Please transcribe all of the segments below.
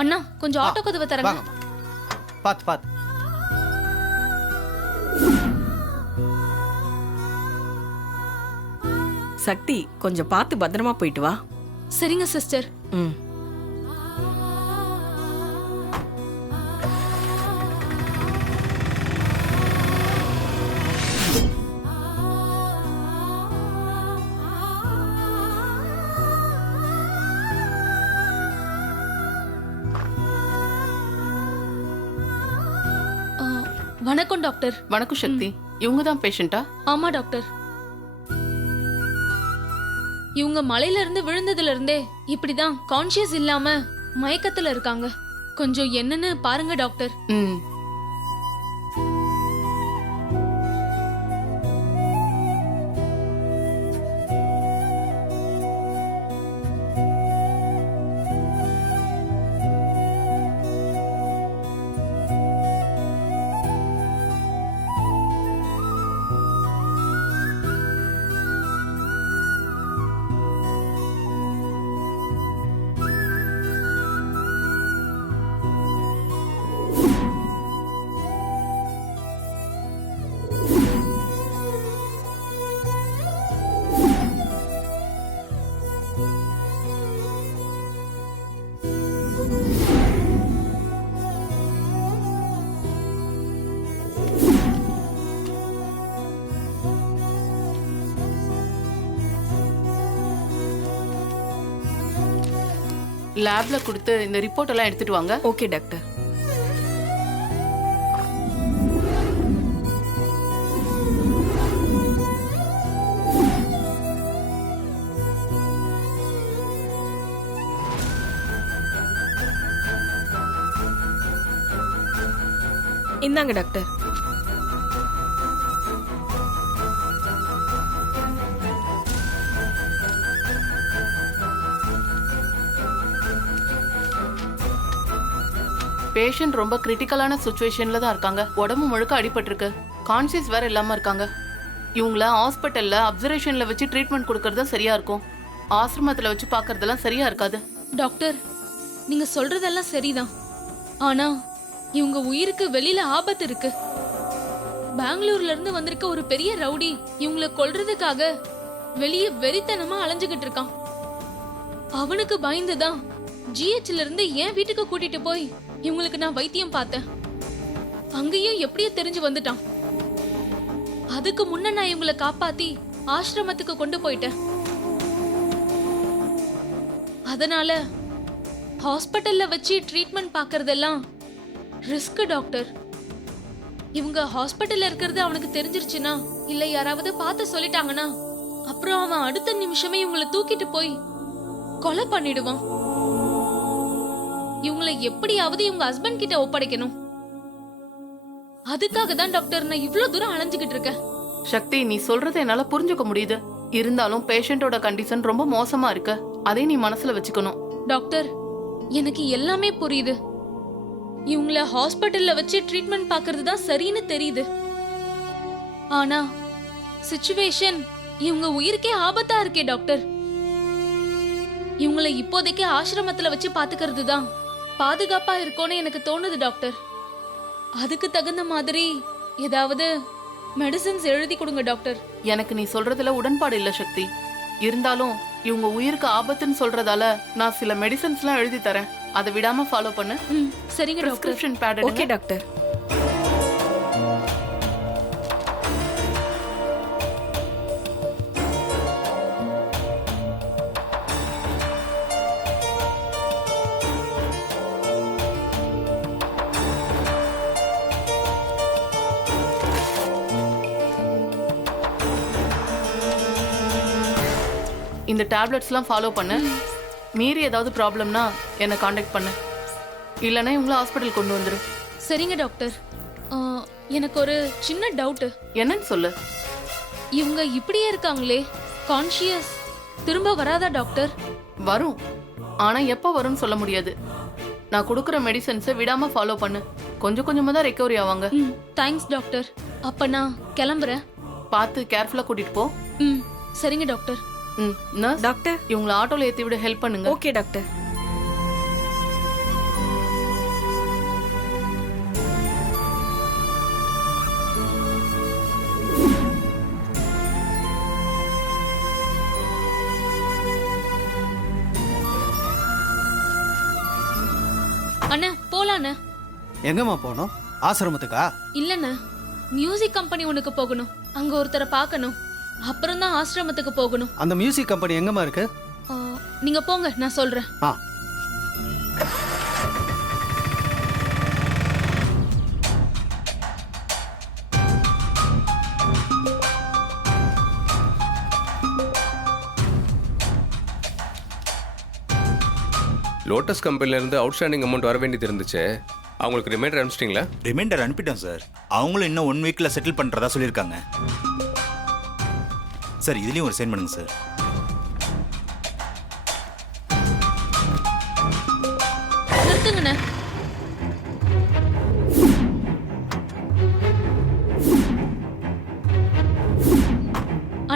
அண்ணா கொஞ்சம் ஆட்டோ கதவை தரங்க. வாங்க பாத்து பாத்து. சக்தி கொஞ்சம் பார்த்து பத்திரமா போயிட்டு வா. சரிங்க சிஸ்டர். ம். வணக்கம் டாக்டர். வணக்கம் சக்தி. இவங்க தான் பேஷண்டா? ஆமா டாக்டர். இவங்க மலையில இருந்து விழுந்ததுல இருந்தே இப்படிதான் கான்ஷியஸ் இல்லாம மயக்கத்துல இருக்காங்க. கொஞ்சம் என்னன்னு பாருங்க டாக்டர். ம். லேப்ல கொடுத்து இந்த ரிப்போர்ட் எல்லாம் எடுத்துட்டு வாங்க. Okay doctor. இந்தாங்க டாக்டர். பேஷண்ட் ரொம்ப கிரிட்டிக்கலான சுச்சுவேஷன்ல தான் இருக்காங்க. உடம்பு முழுக்க அடிபட்டிருக்கு. கான்சியஸ் வேற இல்லாம இருக்காங்க. இவங்கள ஹாஸ்பிட்டல்ல அப்சர்வேஷன்ல வச்சு ட்ரீட்மெண்ட் கொடுக்கறது சரியா இருக்கும். ஆசிரமத்துல வச்சு பாக்குறதெல்லாம் சரியா இருக்காது. டாக்டர், நீங்க சொல்றதெல்லாம் சரிதான். ஆனா இவங்க உயிருக்கு வெளியில ஆபத்து இருக்கு. பெங்களூர்ல இருந்து வந்திருக்க ஒரு பெரிய ரவுடி இவங்கள கொல்றதுக்காக வெளியே வெறித்தனமா அலைஞ்சுகிட்டு இருக்கான். அவனுக்கு பயந்துதான் ஜிஹெச்ல இருந்து என் வீட்டுக்கு கூட்டிட்டு போய் இவங்களுக்கு நான் வைத்தியம் பார்த்தேன். அங்கேயும் எப்படியோ தெரிஞ்சு வந்துட்டான். அதுக்கு முன்ன நான் இவங்களை காப்பாத்தி ஆசிரமத்துக்கு கொண்டு போயிட்டேன். அதனால ஹாஸ்பிட்டல்ல வச்சு ட்ரீட்மெண்ட் பார்க்கறதெல்லாம் ரிஸ்க் டாக்டர். இவங்க ஹாஸ்பிட்டல்ல இருக்கிறது அவனுக்கு தெரிஞ்சிருச்சுன்னா, இல்ல யாராவது பார்த்து சொல்லிட்டாங்கன்னா, அப்புறம் அவன் அடுத்த நிமிஷமே இவங்களை தூக்கிட்டு போய் கொலை பண்ணிடுவான். இவங்களை எப்படியாவது இவங்க ஹஸ்பண்ட் கிட்ட ஒப்படைக்கணும். அதுக்காக தான் டாக்டர் நான் இவ்ளோ தூரம் அலைஞ்சுகிட்டு இருக்கேன். சக்தி, நீ சொல்றதை என்னால புரிஞ்சுக்க முடியுது. இருந்தாலும் பேஷண்டோட கண்டிஷன் ரொம்ப மோசமா இருக்கு. அதை நீ மனசுல வச்சுக்கணும். டாக்டர், எனக்கு எல்லாமே புரியுது. இவங்கள ஹாஸ்பிட்டல்ல வச்சு ட்ரீட்மெண்ட் பார்க்கிறது தான் சரின்னு தெரியுது. ஆனா சிச்சுவேஷன் இவங்க உயிருக்கே ஆபத்தா இருக்கே டாக்டர். இவங்களை இப்போதைக்கு ஆசிரமத்துல வச்சு பாத்துக்கிறது தான் பாதுகாப்பா இருக்கும்னு எனக்கு தோணுது டாக்டர். அதுக்கு தகுந்த மாதிரி ஏதாவது மெடிசின்ஸ் எழுதி கொடுங்க டாக்டர். எனக்கு நீ சொல்றதுல உடன்பாடு இல்ல சக்தி. இருந்தாலும் இவங்க உயிருக்கு ஆபத்துன்னு சொல்றதால நான் சில மெடிசன்ஸ்லாம் எழுதி தரேன். அதை விடாம ஃபாலோ பண்ணு. சரிங்க doctor. Prescription pad okay doctor. இந்த டேப்லெட்ஸ்லாம் ஃபாலோ பண்ணு. மீறி ஏதாவது ப்ராப்ளம்னா என்னை காண்டாக்ட் பண்ணு. இல்லைன்னா இவங்கள ஹாஸ்பிட்டல் கொண்டு வந்துரு. சரிங்க டாக்டர். எனக்கு ஒரு சின்ன டவுட். என்னன்னு சொல்லு. இவங்க இப்படியே இருக்காங்களே, கான்ஷியஸ் திரும்ப வராதா டாக்டர்? வரும், ஆனா எப்போ வரும்னு சொல்ல முடியாது. நான் கொடுக்குற மெடிசன்ஸை விடாம ஃபாலோ பண்ணு. கொஞ்சம் கொஞ்சமா தான் ரெக்கவரி ஆவாங்க. Thanks doctor. அப்ப நான் கிளம்புறேன். பார்த்து கேர்ஃபுல்லா கூட்டிட்டு போ. சரிங்க டாக்டர். நர்ஸ், டாக்டர் இவங்களை ஆட்டோல ஏத்தி விட ஹெல்ப் பண்ணுங்க. Okay doctor. அண்ணா போலாண்ணே. எங்கம்மா போகணும்? ஆசிரமத்துக்கா? இல்லண்ணே, மியூசிக் கம்பெனி ஒண்ணுக்கு போகணும். அங்க ஒருத்தரை பார்க்கணும். அப்புறம் தான் ஆசிரமத்துக்கு போகணும். அந்த மியூசிக் கம்பெனி எங்கம்மா இருக்கு? ஆ, நீங்க போங்க, நான் சொல்றேன். ஆ. லோட்டஸ் கம்பெனிலேருந்து அவுட்ஸ்டாண்டிங் அமௌண்ட் வர வேண்டியது இருந்துச்சு. அவங்களுக்கு ரிமைண்டர் அனுப்பிச்சிட்டிங்களா? ரிமைண்டர் அனுப்பிட்டோம் சார். அவங்களும் இன்னும் 1 வீக்கில் செட்டில் பண்ணுறதா சொல்லியிருக்காங்க. சார் இதுலேயும் ஒரு சென்ட் பண்ணுங்க சார். நிறுத்துங்கண்ணே.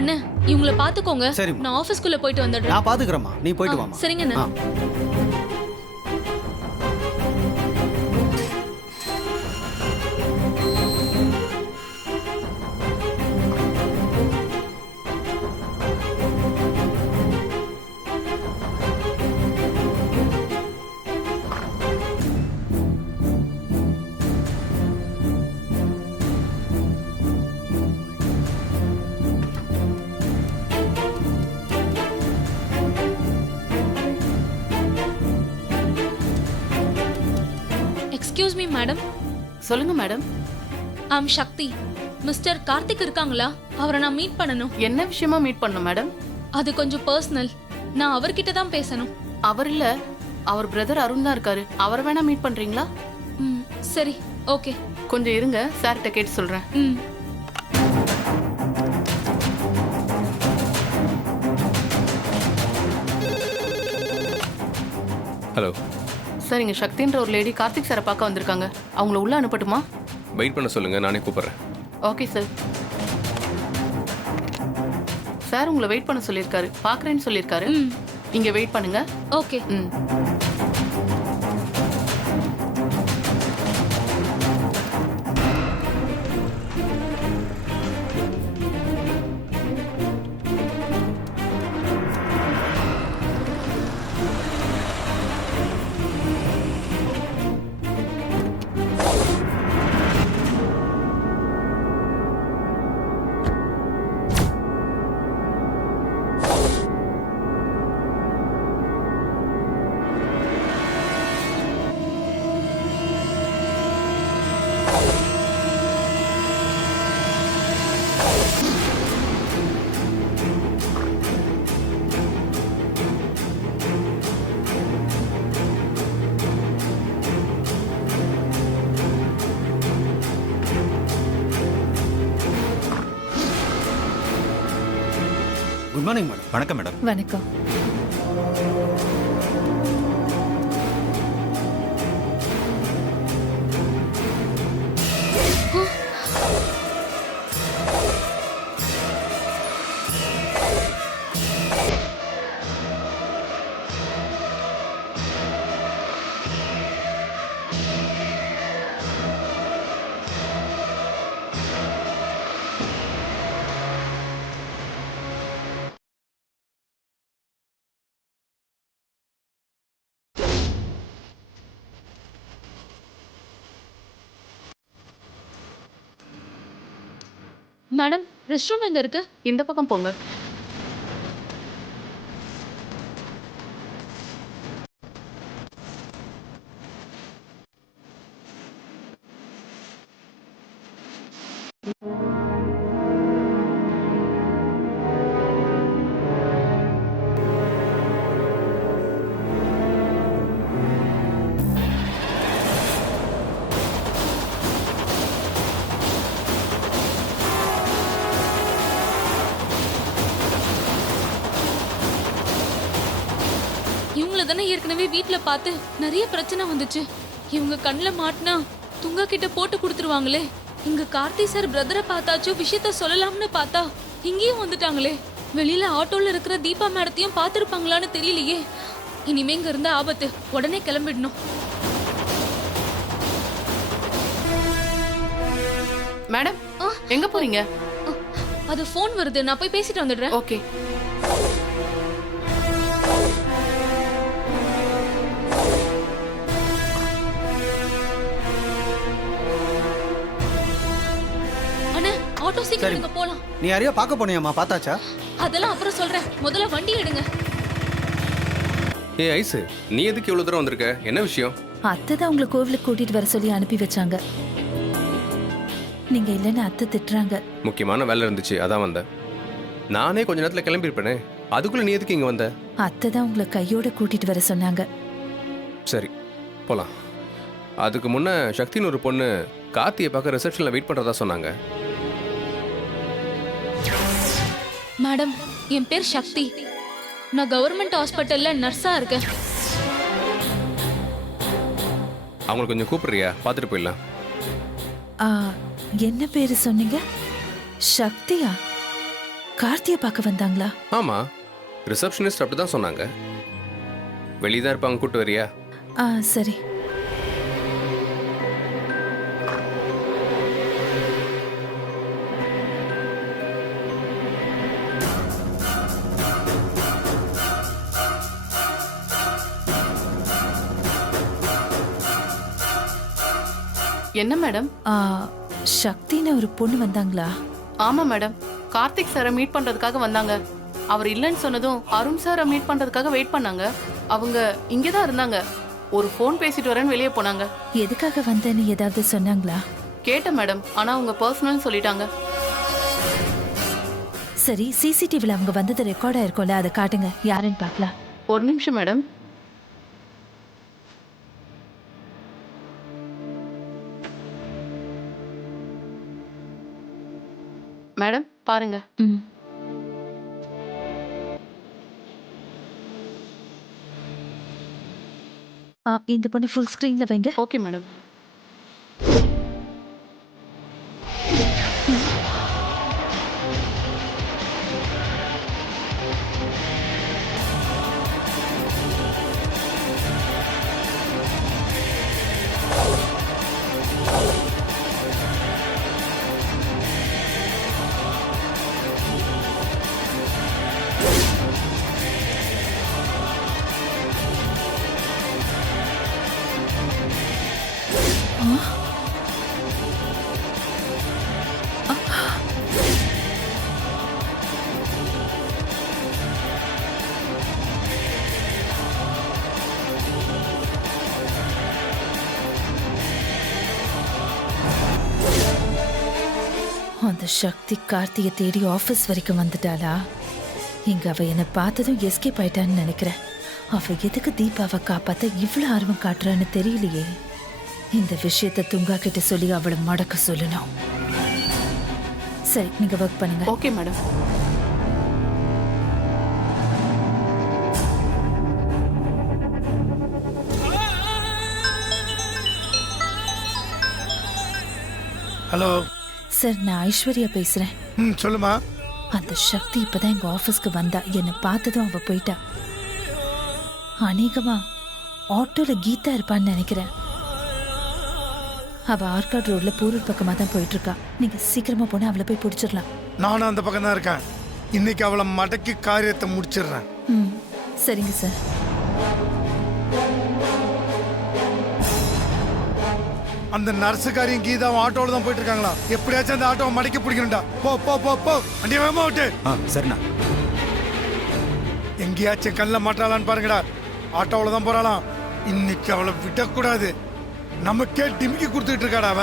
அண்ணா, இவங்கள பாத்துக்கோங்க. சரிம்மா. நான் ஆபீஸ்க்குள்ள போயிட்டு வந்துடுறேன். நான் பாத்துக்கிறேம்மா, நீ போயிட்டு ஆ, வாமா. சரிங்கண்ணா. ஆ. Excuse me madam. சொல்லுங்க madam. I'm Sakthi. Mister Karthik இருக்காங்களா? அவரை நான் மீட் பண்ணணும். என்ன விஷயமா மீட் பண்ணணும் மேடம்? அது கொஞ்சம் பர்சனல். நான் அவர்கிட்ட தான் பேசணும். அவர் இல்ல, அவர் பிரதர் அருண் தான் இருக்காரு. அவரை வேணா மீட் பண்றீங்களா? ம், சரி, ஓகே. கொஞ்சம் இருங்க, சார்கிட்ட கேட்டு சொல்றேன். ம். ஹலோ, சார், இங்க சக்தின்ற ஒரு லேடி கார்த்திக் சாரை பார்க்க வந்திருக்காங்க. அவங்கள உள்ள அனுப்பட்டுமா? வெயிட் பண்ண சொல்லுங்கள், நானே கூப்பிட்றேன். Okay sir. சார் உங்களை வெயிட் பண்ண சொல்லியிருக்காரு. பார்க்குறேன்னு சொல்லியிருக்காரு. ம், இங்க வெயிட் பண்ணுங்க. ஓகே. ம். Good morning madam. வணக்கம் மேடம். வணக்கம். மேடம், ரெஸ்ட் ரூம் எங்க இருக்கு? இந்த பக்கம் போங்க. இவங்கள தானே ஏற்கனவே வீட்ல பார்த்து நிறைய பிரச்சனை வந்துச்சு. இவங்க கண்ணுல மாட்டினா துங்கா கிட்ட போட்டு கொடுத்துருவாங்களே. இங்க கார்த்தி சார் பிரதரை பார்த்தாச்சும் விஷயத்த சொல்லலாம்னு பார்த்தா இங்கேயும் வந்துட்டாங்களே. வெளியில ஆட்டோல இருக்கிற தீபா மேடத்தையும் பார்த்திருப்பாங்களான்னு தெரியலையே. இனிமே இங்க இருந்த ஆபத்து. உடனே கிளம்பிடணும். மேடம், எங்க போறீங்க? அது ஃபோன் வருது, நான் போய் பேசிட்டு வந்துடுறேன். ஓகே. வண்டி சரி. எடுங்க போலாம். நீ யாரையோ பார்க்க போனியாம்மா, பார்த்தாச்சா? அதெல்லாம் அப்புறம் சொல்றேன். முதல்ல வண்டி எடுங்க. ஏய் ஐசு, நீ எதுக்கு இவ்வளோ தூரம் வந்திருக்க? என்ன விஷயம்? அத்தை தான் உங்களை கோவிலுக்கு கூட்டிட்டு வர சொல்லி அனுப்பி வச்சாங்க. நீங்க இல்லைன்னு அத்தை திட்டுறாங்க. முக்கியமான வேலை இருந்துச்சு, அதான் வந்தேன். நானே கொஞ்ச நேரத்தில் கிளம்பியிருப்பேனே, அதுக்குள்ள நீ எதுக்கு இங்கே வந்த? அத்தை தான் உங்களை கையோட கூட்டிட்டு வர சொன்னாங்க. சரி, போகலாம். அதுக்கு முன்ன சக்தின்னு ஒரு பொண்ணு கார்த்தியை பார்க்க ரிசப்ஷனில் வெயிட் பண்ணுறதா சொன்னாங்க. மேடம், என் பேர் சக்தி. நான் கவர்மெண்ட் ஹாஸ்பிட்டல்ல நர்ஸா இருக்கேன். அவங்களுக்கு கொஞ்சம் கூப்பிடுறியா? பார்த்துட்டு போயிடலாம். ஆ, என்ன பேரு சொன்னீங்க? சக்தியா? கார்த்திய பார்க்க வந்தாங்களா? ஆமாம், ரிசப்ஷனிஸ்ட் அப்படி தான் சொன்னாங்க. வெளியே தான் இருப்பாங்க, கூப்பிட்டு வரியா? ஆ, சரி. என்ன மேடம்? ஆ, சக்தின்னு ஒரு பொண்ணு வந்தாங்களா? ஆமா மேடம், கார்த்திக் சாரை மீட் பண்றதுக்காக வந்தாங்க. அவர் இல்லைன்னு சொன்னதும் அருண் சாரை மீட் பண்றதுக்காக வெயிட் பண்ணாங்க. அவங்க இங்கே தான் இருந்தாங்க. ஒரு ஃபோன் பேசிட்டு வரேன்னு வெளியே போனாங்க. எதுக்காக வந்தேன்னு ஏதாவது சொன்னாங்களா? கேட்டேன் மேடம், ஆனா அவங்க பர்சனல் சொல்லிட்டாங்க. சரி, சிசிடிவில அவங்க வந்தது ரெக்கார்ட் ஆயிருக்கும்ல, அதை காட்டுங்க, யாருன்னு பார்க்கலாம். ஒரு நிமிஷம் மேடம். மேடம் பாருங்க. ம். ஆ, இந்த பொண்ணு ஃபுல் ஸ்கிரீன்ல வைங்க. Okay madam. அந்த சக்தி கார்த்தியை தேடி ஆபீஸ் வரைக்கும் வந்துட்டாளா? இங்க அவ என்னை பார்த்ததும் எஸ்கேப் ஆயிட்டான்னு நினைக்கிறேன். அவ எதுக்கு தீபாவை காப்பாத்த இவ்வளவு ஆர்வம் காட்டுறான்னு தெரியலையே. இந்த விஷயத்தை துங்கா கிட்ட சொல்லி அவளை மடக்க சொல்லணும். சரி, நீங்க ஒர்க் பண்ணுங்க. Okay madam. ஹலோ சார், நான் ஐஸ்வர்யா பேசுறேன். சொல்லுமா. அந்த சக்தி இப்பதான் எங்க ஆபீஸ்க்கு வந்தா. என்னை பார்த்ததும் அவ போயிட்டா. அநேகமா ஆட்டோல கீதா இருப்பான்னு நினைக்கிறேன். அவ ஆர்காட் ரோட்ல பூரூர் பக்கமா தான் போயிட்டு இருக்கா. நீங்க சீக்கிரமா போனா அவளை போய் பிடிச்சிடலாம். நானும் அந்த பக்கம் தான் இருக்கேன். இன்னைக்கு அவளை மடக்கி காரியத்தை முடிச்சிடுறேன். ம், சரிங்க சார். அந்த நர்ஸுக்காரியும் கீதாவும் ஆட்டோல தான் போயிட்டு இருக்காங்களா? எப்படியாச்சும் அந்த ஆட்டோவை மடக்கி பிடிக்கணும்டா. போ போ போ போ, வண்டியை வேகமா விட்டு. சரிண்ணா. எங்கேயாச்சும் கல்ல மாட்டாளான்னு பாருங்கடா. ஆட்டோவில் தான் போறாளாம். இன்னைக்கு அவளை விடக்கூடாது. நமக்கே டிமிக்கி கொடுத்துட்டு இருக்காடா அவ.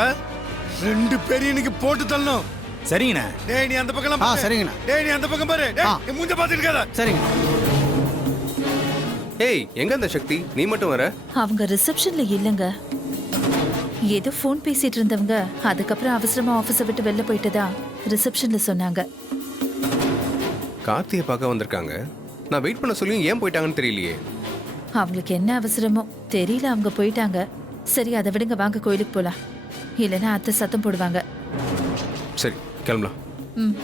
2 பேரையும் இன்னைக்கு போட்டு தள்ளணும். சரிங்கண்ணா. டேய், நீ அந்த பக்கம் ஆ, சரிங்கண்ணா. டேய், நீ அந்த பக்கம் பாரு. டேய், நீ மூஞ்ச பார்த்துட்டு இருக்காத. சரிங்க. ஏய், எங்க அந்த சக்தி? நீ மட்டும் வர? அவங்க ரிசப்ஷன்ல இல்லைங்க. ஏதோ ஃபோன் பேசிட்டு இருந்தவங்க அதுக்கப்புறம் அவசரமா ஆபீஸை விட்டு வெளில போயிட்டதா ரிசப்ஷன்ல சொன்னாங்க. கார்த்தியை பார்க்க வந்திருக்காங்க. நான் வெயிட் பண்ண சொல்லியும் ஏன் போயிட்டாங்கன்னு தெரியலையே. அவங்களுக்கு என்ன அவசரமோ தெரியல, அவங்க போயிட்டாங்க. சரி, அதை விடுங்க, வாங்க கோயிலுக்கு போலாம். இல்லைன்னா அத்தை சத்தம் போடுவாங்க. சரி, கிளம்பலாம். ம்.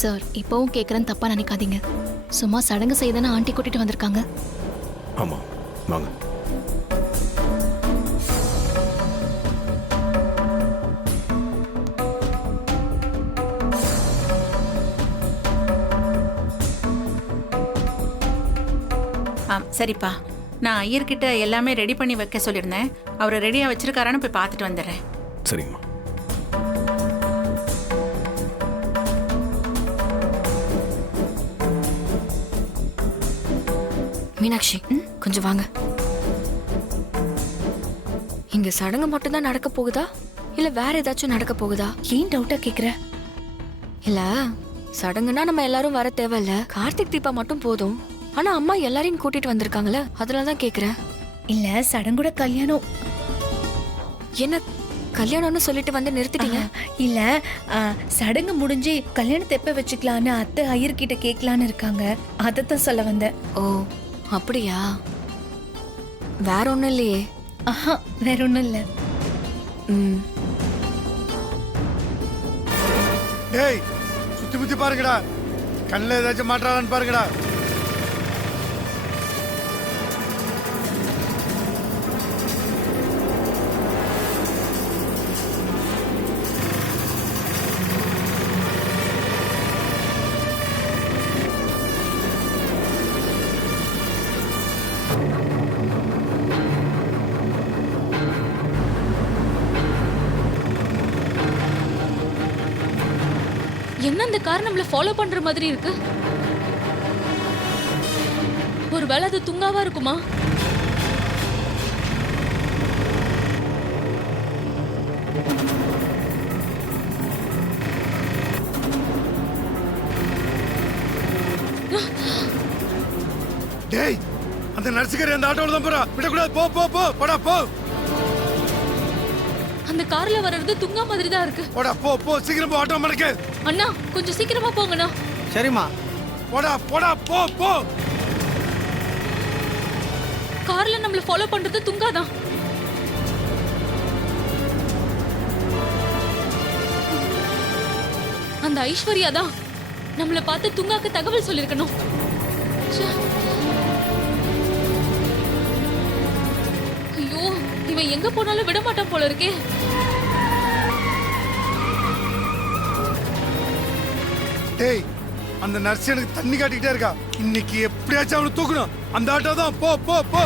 சார் இப்போவும் கேட்குறேன்னு தப்பா நினைக்காதீங்க. சும்மா சடங்கு செய்தானே ஆண்டி கூட்டிட்டு வந்திருக்காங்க. ஆமாம் வாங்க. சரிப்பா, நான் ஐயர்கிட்ட எல்லாமே ரெடி பண்ணி வைக்க சொல்லியிருந்தேன். அவரை ரெடியாக வச்சிருக்காரான்னு போய் பார்த்துட்டு வந்துடுறேன். சரிங்கம்மா. மீனாட்சி கொஞ்சம் வாங்க. இங்க சடங்கு மட்டும் தான் நடக்க போகுதா இல்ல வேற ஏதாச்சும் நடக்க போகுதா? ஏன் டவுட்டா கேக்குற? இல்ல சடங்குனா நம்ம எல்லாரும் வர தேவையில்ல, கார்த்திக் தீபா மட்டும் போதும். ஆனா அம்மா எல்லாரையும் கூட்டிட்டு வந்திருக்காங்கல்ல, அதனாலதான் கேக்குறேன். இல்ல சடங்கோட கல்யாணம். என்ன கல்யாணம்னு சொல்லிட்டு வந்து நிறுத்திட்டீங்க? இல்ல சடங்கு முடிஞ்சு கல்யாணத்தை எப்ப வச்சுக்கலான்னு அத்தை ஐயர்கிட்ட கேட்கலான்னு இருக்காங்க. அதத்தான் சொல்ல வந்தேன். ஓ அப்படியா? வேற ஒண்ணும் இல்லையே. ஆஹா வேற ஒண்ணும் இல்ல. ம் டேய் சுத்தி முத்தி பாருங்கடா, கண்ணில் ஏதாச்சும் மாற்றாளான்னு பாருங்கடா. என்ன அந்த கார் நம்மள ஃபாலோ பண்ற மாதிரி இருக்கு? ஒருவேளை அது துங்காவா இருக்குமா? டேய் அந்த நர்சுக்காரி அந்த ஆட்டோல தான் போறா, விடக்கூடாது. போ போ போ போடா போ. அந்த கார்ல வர்றது துங்கா மாதிரி தான் இருக்கு. போடா போ போ, சீக்கிரம் போ. ஆட்டோ மடக்கு. அண்ணா கொஞ்சம் சீக்கிரமா போங்கண்ணா. சரிம்மா. போடா போடா போ போ. கார்ல நம்மள ஃபாலோ பண்றது துங்காதான். அந்த ஐஸ்வர்யா தான் நம்மள பார்த்து துங்காக்கு தகவல் சொல்லிருக்கணும். ஐயோ இவன் எங்க போனாலும் விட மாட்டான் போல இருக்கே. டேய் அந்த நர்ஸ் எனக்கு தண்ணி காட்டிக்கிட்டே இருக்கா. இன்னைக்கு எப்படியாச்சும் அவனை தூக்கணும். அந்த ஆட்டோ தான். போ போ போ.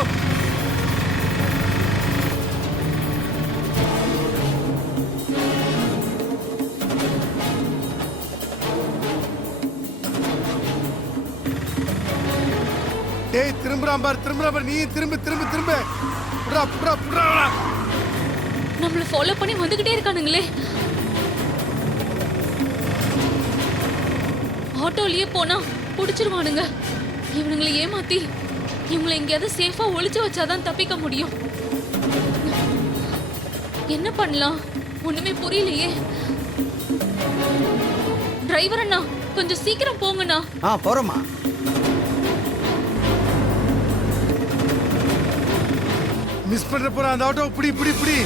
டேய் திரும்புறான் பார், திரும்புறான் பார். நீ திரும்ப திரும்ப திரும்ப. புடா புடா புடா. நம்மள ஃபாலோ பண்ணி வந்துகிட்டே இருக்கானுங்களே. ஆட்டோலயே போனா புடிச்சிருவானுங்க. இவனுங்களை ஏமாத்தி இவங்களை எங்கேயாவது சேஃபா ஒளிச்சு வச்சாதான் தப்பிக்க முடியும். என்ன பண்ணலாம் ஒண்ணுமே புரியலையே. டிரைவர் அண்ணா கொஞ்சம் சீக்கிரம் போங்கண்ணா. போறோமா. மிஸ் பண்ற போற அந்த ஆட்டோ பிடி பிடி பிடி.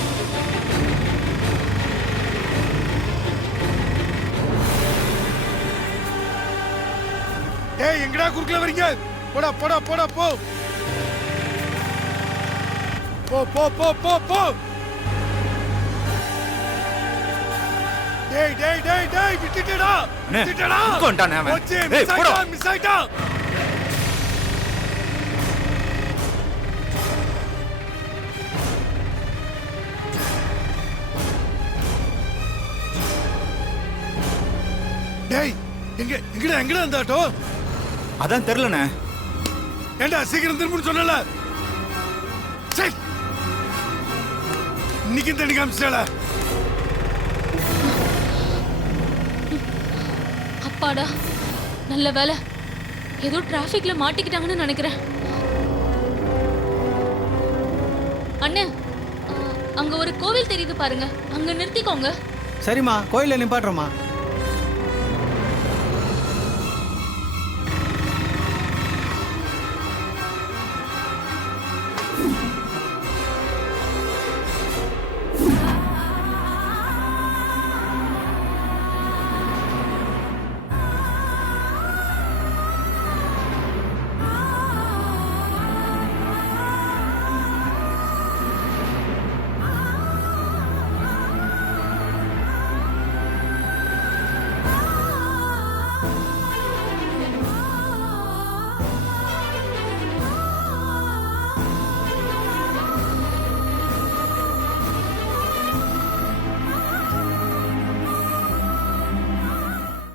ஏய் எங்கடா குறுக்கல வரீங்க? போடா போடா போடா போ. போ போ போ போ போ. டேய் டேய் டேய் டேய் விட்டுடா. விட்டுடா. கொண்டானே அவன். ஏய் போடா. மிஸ் ஆயிட்டா. டேய் எங்கடா எங்கடா அந்த ஆட்டோ? அதான் தெரியலண்ணே. ஏண்டா சீக்கிரம் திரும்புன்னு சொன்னல. சரி இன்னைக்கு தண்ணி காமிச்சிட்டாள. அப்பாடா நல்ல வேலை. ஏதோ டிராஃபிக்ல மாட்டிக்கிட்டாங்கன்னு நினைக்கிறேன். அண்ணே அங்க ஒரு கோவில் தெரியுது பாருங்க, அங்க நிறுத்திக்கோங்க. சரிம்மா, கோயில்ல நிப்பாட்டுறோமா.